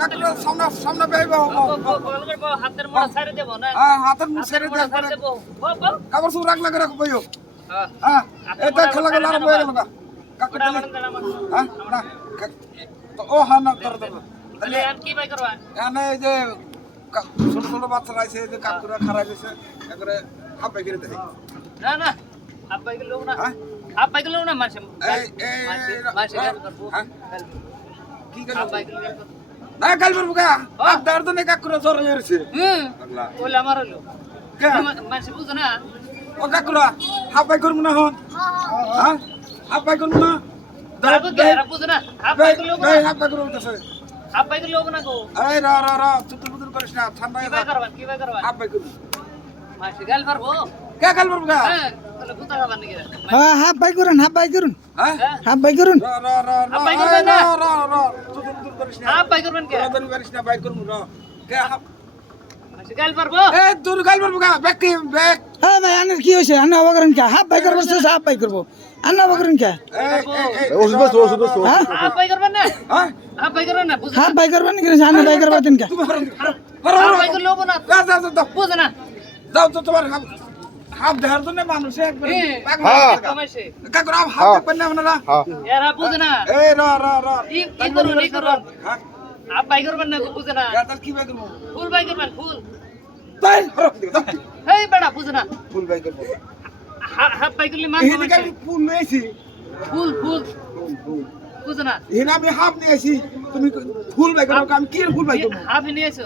কাকুরা সামনে সামনে বেইব হাতের মোড়া ছাড়ে দেব না হ্যাঁ হাতের মুখ ছেড়ে মোড়া ছাড়ে দেব দেব বল কাপড় সুর রাখ লাগে রাখ বইও হ্যাঁ হ্যাঁ এটা খেলা গেল আর বই গেল কাকু ওটা দিলে আমার হ্যাঁ না তো ও হ্যাঁ না তোর তোর তাহলে আর কি বাই করবা এখানে এই যে ছোট ছোট বাচ্চারা আছে যে কাকুরা খারাপ হয়েছে একবারে হাফ পাই করে দেয় না না আব্বাই গেল না হ্যাঁ আব্বাই গেল না মাসে এই এই মাসে গেল করব হ্যাঁ কি গেল আব্বাই গেল না কাল বলবো কা আপ দাঁড় তো নেই কাকুরা জ্বর হয়েছে হুম আল্লাহ ওলে আমার হলো কে মাসে বুঝো না ও কাকুরা হাফ পাই করবো না হন হ্যাঁ হাফ পাই করবো না দাঁড়াবো কে আর বুঝো না আব্বাই গেল না হাফ পাই করবো তো আব্বাই গেল না গো এই র চুতুর বুতুর করিস না ঠান্ডা কি বাই করবা হাফ পাই করবো মাসে গেল পারবো কে কাল বলবো কা হ্যাঁ তাহলে বুঝা খাবার নাকি হ্যাঁ হাফ বাই করুন হ্যাঁ হাফ বাই করুন র চুতুর বুতুর করিস না আব্বাই করবেন কে তোরা ধরি পারিস না বাই করবো র কে হাফ মাসে গেল পারবো এ তোর কাল বলবো কা ব্যাক ব্যাক হ্যাঁ ভাই আনার কি হয়েছে আন্না অবকরণ কে হাফ বাই করবো হাফ বাই করবো আন্না অবকরণ কে হ্যাঁ আব্বাই করবেন না হ্যাঁ আব্বাই করবেন না বুঝো হাফ বাই করবেন কি আন্না বাই করবো দিন কে তুমি আব্বাই গেল না বুঝো না যাও তো তোমার হাফ দেহার জন্য মানুষ একবার কমাইছে কাকুরা হাফ দেখবেন না আপনারা এরা বুঝো না এই র ই করুন হ্যাঁ আব্বাই করবেন না বুঝো না গাতাল কি বাই করবো ফুল বাই করবেন ফুল তাই হেই বেটা বুঝো না ফুল বাই করবো হাফ বাই করলে মান এদিকে আমি ফুল নিয়েছি ফুল ফুল বুঝো না এখানে আমি হাফ নিয়েছি তুমি ফুল বাই করবো আমি কি ফুল বাই করবো হাফ নিয়েছো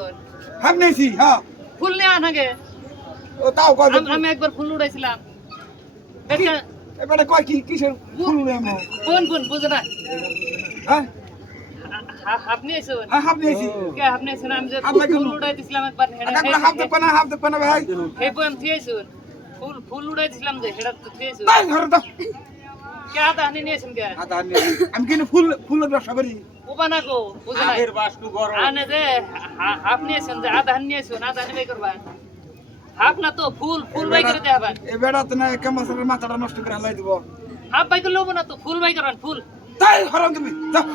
হাফ নিয়েছি হ্যাঁ ফুল নিয়ে আনাগে ও তাও কয় আমি একবার ফুল উড়াইছিলাম বেটা এবারে কয় কি কিসের ফুল নেবো কোন কোন বুঝো না হ্যাঁ হাফ নিয়েছো হাফ নিয়েছি কে হাফ নিয়েছো না আমি যে হাফ বাই ফুল করবো। উড়াইছিলাম একবার কাকুরা হাফ দেখবে না ভাই হে পয়েম থিয়েছো ফুল উড়াইছিলাম যে হেডা তো থিয়েছো তাই ঘরে দাও কে আদা হানি নিয়েছেন কে আমি কিন্তু ফুলের ব্যবসা করি ওবা না গো বুঝো না আনে যে হাফ নিয়েছেন যে আদা হানি নিয়েছেন আদা হানি বাই করবা হাফ না তো ফুল বাই করে দেবা এ বেড়া তো না কেমাসের মাথাটা নষ্ট করে হালাই দিব হাফ বাই করলে না তো ফুল বাই করবেন ফুল তাই ঘরে তুমি যাও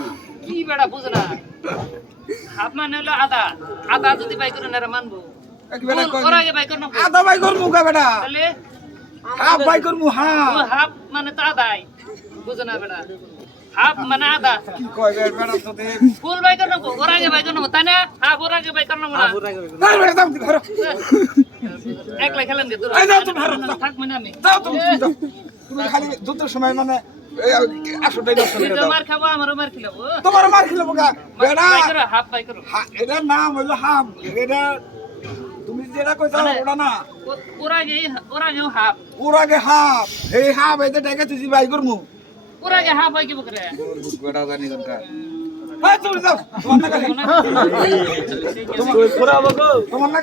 কি বেড়া বুঝো না হাফ মানে হলো আদা যদি বাই করেন এরা মানবো এক বেড়া কই ওর আগে বাই করন আদা বাই করবো কা বেড়া তাহলে হাফ বাই করবো হ্যাঁ হাফ মানে তো আদাই বুঝো না বেড়া হাফ মানে আদা কি কয় বেড়া তো দে ফুল বাই করন ওর আগে বাই করন তাই না হাফ ওর আগে বাই করন না তাই বেড়া যাও তুমি ঘরে একলা খেলেন কে তোরা এই যাও তুমি ঘরে থাক মানে আমি যাও তুমি যাও তুমি খালি যুদ্ধের সময় মানে আসোটাই নষ্ট করে দাও মার খাবো আমারও মার খেলাবো তোমার মার খেলে বোকা বেড়া বাই করো হাফ বাই করো এটার নাম হইলো হাফ এটা তুমি যেটা কইছো ওটা না ওর আগে হাফ ওর আগে হাফ এই হাফ এতে টাকা তুই বাই করমু ওর আগে হাফ বাই কি বকরে বেড়া জানি কোনটা এই তুমি যাও তোমার না